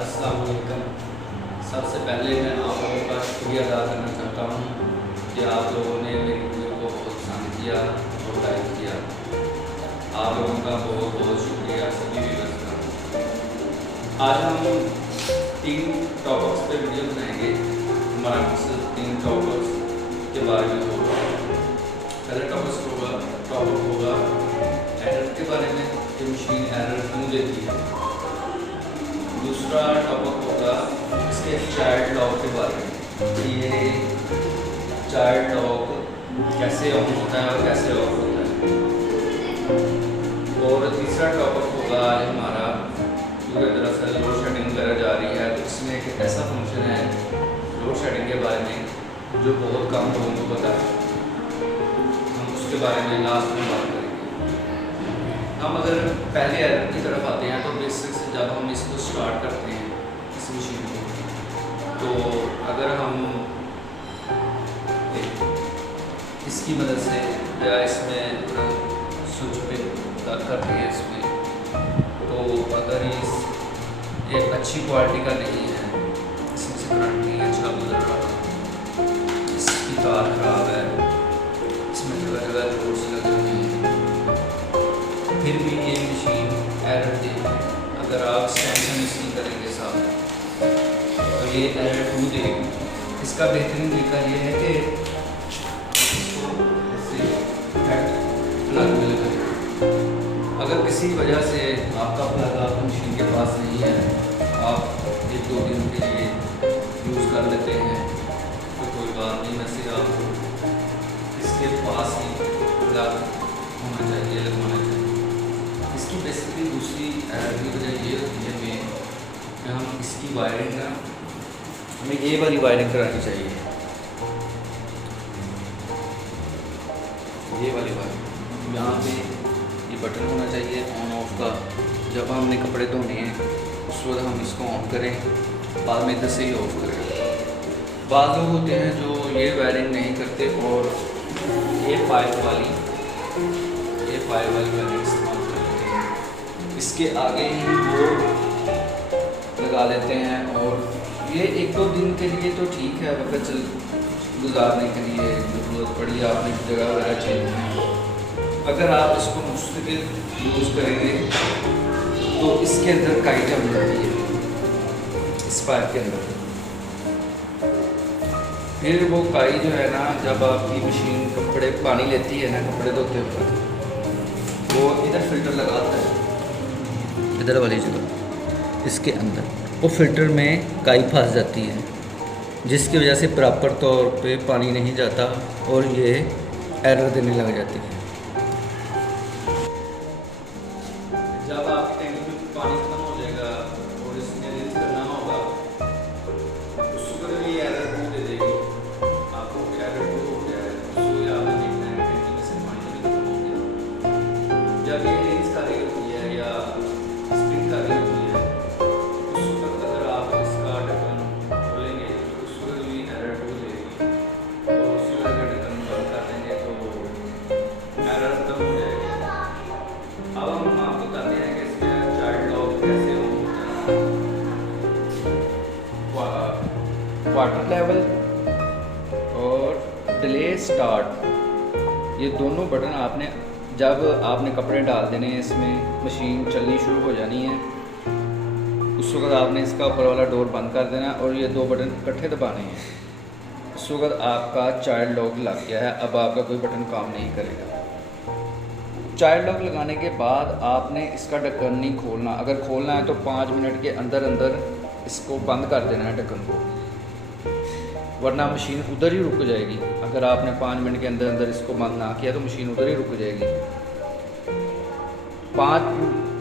अस्सलाम वालेकुम। सबसे पहले मैं आप लोगों का शुक्रिया अदा करना चाहता हूँ कि आप लोगों ने मेरी वीडियो को बहुत पसंद किया और लाइक किया। आप लोगों का बहुत बहुत शुक्रिया सभी व्यूअर्स का। आज हम 3 टॉपिक्स पे वीडियो बनाएंगे। हमारा मकसद 3 टॉपिक्स के बारे में होगा। पहला टॉपिक होगा एरर के बारे में कि मशीन एरर क्यों देती है। दूसरा टॉपिक होगा इसके चाइल्ड लॉक के बारे में कि ये चाइल्ड लॉक कैसे ऑन होता है और कैसे ऑफ होता है। और तीसरा टॉपिक होगा आज हमारा क्योंकि दरअसल लोड शेडिंग वगैरह जा रही है, तो इसमें एक ऐसा फंक्शन है लोड शेडिंग के बारे में जो बहुत कम लोगों को पता है। हम उसके बारे में लास्ट में बात करेंगे। हम अगर पहले एरर की तरफ आते हैं तो बेसिक से जब हम इसको स्टार्ट करते हैं इस मशीन को, तो अगर हम इसकी मदद से या इसमें स्विच पे करते हैं इसमें, तो अगर इस एक अच्छी क्वालिटी का नहीं है, इसमें से करंट नहीं अच्छा गुजर रहा, इसकी तार खराब है, इसमें जगह जगह रोड्स लगे हुए हैं, फिर भी ये मशीन एरर देगी। अगर आप एक्सटेंशन इसकी करेंगे साथ तो ये एरर क्यों देगी। इसका बेहतरीन तरीका ये है कि इसको ऐसे प्लग में लगाएं। अगर किसी वजह से आपका प्लग आपकी मशीन के पास नहीं है, आप 1-2 दिन के लिए यूज़ कर लेते हैं तो कोई बात नहीं, वैसे आप इसके पास ही प्लग होना चाहिए, लगवाना चाहिए। इसकी बेसिकली दूसरी एरर की वजह ये होती है कि हम इसकी वायरिंग ना, हमें ये वाली वायरिंग करानी चाहिए, ये वाली वायरिंग। यहाँ पे ये बटन होना चाहिए ऑन ऑफ का। जब हमने कपड़े धोने हैं उस वक्त हम इसको ऑन करें, बाद में इधर से ही ऑफ करें। बाद लोग होते हैं जो ये वायरिंग नहीं करते और ये पाइप वाली वायरिंग इस्तेमाल करते हैं, इसके आगे ही वो लगा लेते हैं। और ये 1-2 दिन के लिए तो ठीक है, वक्त चल गुजारने के लिए ज़रूरत पड़ी आपने जगह वगैरह चेंज है। अगर आप इसको मुस्तकिल यूज़ करेंगे तो इसके अंदर काई जम जाती है, इस पाइप के अंदर। फिर वो काई जो है ना, जब आपकी मशीन कपड़े पानी लेती है ना कपड़े धोते हुए, वो इधर फिल्टर लगाता है, इधर वाली जगह इसके अंदर वो फिल्टर में काई फंस जाती है, जिसकी वजह से प्रॉपर तौर पे पानी नहीं जाता और ये एरर देने लग जाती है। जब आपकी टैंकी में पानी खत्म हो जाएगा और इसमें रिंस करना होगा, उस वक्त ये एरर दे देगी आपको, एरर हो गया है, उसको आपने देखना है टैंकी में से पानी भी खत्म हो गया। जब ये रिंस कर रही होती है या स्प्रिंग कर रही होती है, उस वक्त अगर आप इसका ढक्कन खोलेंगे तो उस वक्त भी एरर हो जाएगी, और उसी वक्त अगर ढक्कन बंद कर देंगे तो एरर खत्म हो जाएगी। अब हम आपको बताते हैं कि इसमें चाइल्ड लॉक कैसे होता है। वाटर लेवल और डिले स्टार्ट, ये दोनों बटन आपने जब आपने कपड़े डाल देने हैं, इसमें मशीन चलनी शुरू हो जानी है, उस वक्त आपने इसका ऊपर वाला डोर बंद कर देना और ये 2 बटन इकट्ठे दबाने हैं। उस वक्त आपका चाइल्ड लॉक लग गया है, अब आपका कोई बटन काम नहीं करेगा। चाइल्ड लॉक लगाने के बाद आपने इसका ढक्कन नहीं खोलना। अगर खोलना है तो 5 मिनट के अंदर अंदर इसको बंद कर देना है ढक्कन को, वरना मशीन उधर ही रुक जाएगी। अगर आपने 5 मिनट के अंदर अंदर इसको बंद ना किया तो मशीन उधर ही रुक जाएगी।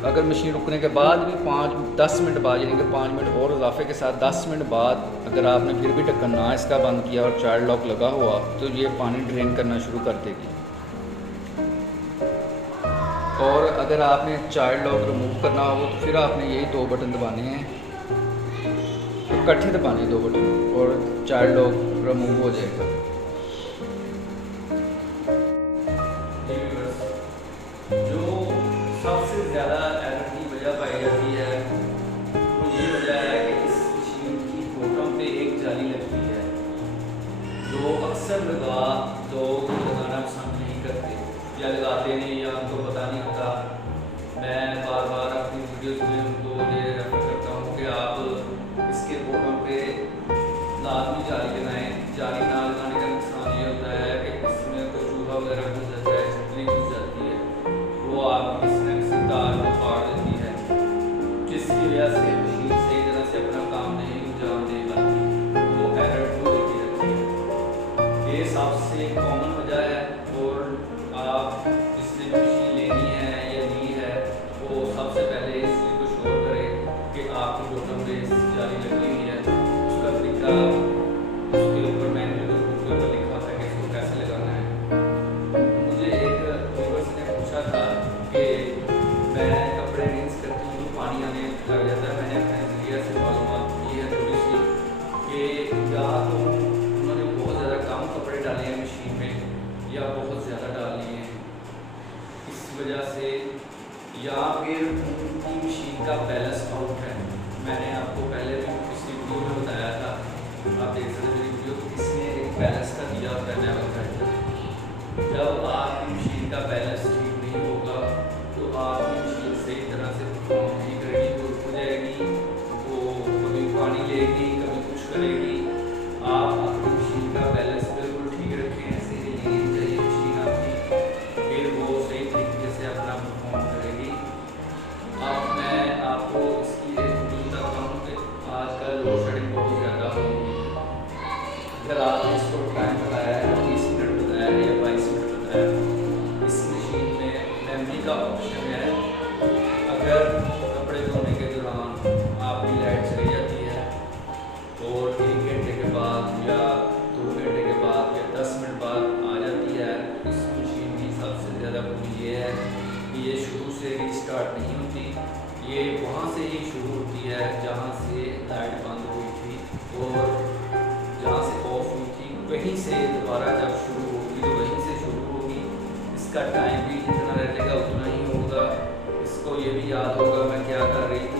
अगर मशीन रुकने के बाद भी 5-10 मिनट बाद, यानी कि 5 मिनट और इजाफे के साथ 10 मिनट बाद अगर आपने फिर भी ढक्कन ना इसका बंद किया और चाइल्ड लॉक लगा हुआ, तो ये पानी ड्रेन करना शुरू कर देगी। और अगर आपने चाइल्ड लॉक रिमूव करना हो तो फिर आपने यही 2 बटन दबाने हैं, तो इकट्ठे दबाने 2 बटन और चाइल्ड लॉक रिमूव हो जाएगा। जो सबसे ज़्यादा एरर की वजह पाई जाती है वो ये वजह है कि इसलिए उनको ये रेफर करता हूँ कि आप इसके बोर्डों पे लाजमी जाली लगाएं। जाली ना लगाने का नुकसान ये होता है कि इसमें कोई चूहा वगैरह घुस जाता है, छिपकली घुस जाती है, वो आप किसी न किसी तार को फाड़ देती है, जिसकी वजह से मशीन सही तरह से अपना काम नहीं अंजाम दे पाती, वो एरर को देती रहती है। ये सबसे कॉमन वजह है। और आप जिसने मशीन लेनी है या ली है वो सबसे पहले इस चीज़ को श्योर करें कि आपकी बॉटम पे जाली लगी हुई है। उसका तरीका उसके ऊपर मैंने उसके ऊपर लिखा था कि इसको कैसे लगाना है। मुझे एक व्यूअर्स ने पूछा था कि मैं कपड़े रिंस करती हूँ तो पानी आने लग जाता है। मैंने अपने जरिए से मालूमात की है थोड़ी सी कि या तो उन्होंने बहुत ज़्यादा कम कपड़े डाले हैं मशीन में या बहुत ज़्यादा डाल लिए हैं, इस वजह से या फिर उनकी मशीन का बैलेंस आउट है। मैंने आपको पहले भी पिछली वीडियो में बताया था, आप देख सकते मेरी वीडियो, इसमें एक बैलेंस का दिया होता है लेवल का। जब आपकी मशीन का बैलेंस ठीक नहीं होगा तो आपकी मशीन सही तरह से परफॉर्म नहीं करेगी, वो रुक जाएगी, वो कभी पानी लेगी, कभी कुछ करेगी। आप अपनी मशीन का बैलेंस बिल्कुल ठीक रखें, ऐसे ही लेनी चाहिए मशीन आपकी, फिर वो सही तरीके से अपना परफॉर्म करेगी। अब मैं आपको इसकी एक वीडियो बताता हूँ कि आजकल लोड शेडिंग बहुत ज़्यादा हो रही है। अगर आपने इसको टाइम बताया है 30 मिनट बताया है या 22 मिनट बताया है, इस मशीन में मेमोरी का ऑप्शन है। अगर कपड़े धोने के दौरान आपकी लाइट चली जाती है और 1 घंटे के बाद या 2 घंटे के बाद या 10 मिनट बाद आ जाती है, इस मशीन की सबसे ज़्यादा खूबी ये है कि ये शुरू से रीस्टार्ट नहीं होती, ये वहाँ से ही शुरू होती है जहाँ से लाइट बंद हुई थी और जहाँ से ऑफ हुई थी वहीं से दोबारा जब शुरू होगी तो वहीं से शुरू होगी। इसका टाइम भी जितना रहेगा उतना ही होगा। इसको ये भी याद होगा मैं क्या कर रही थी।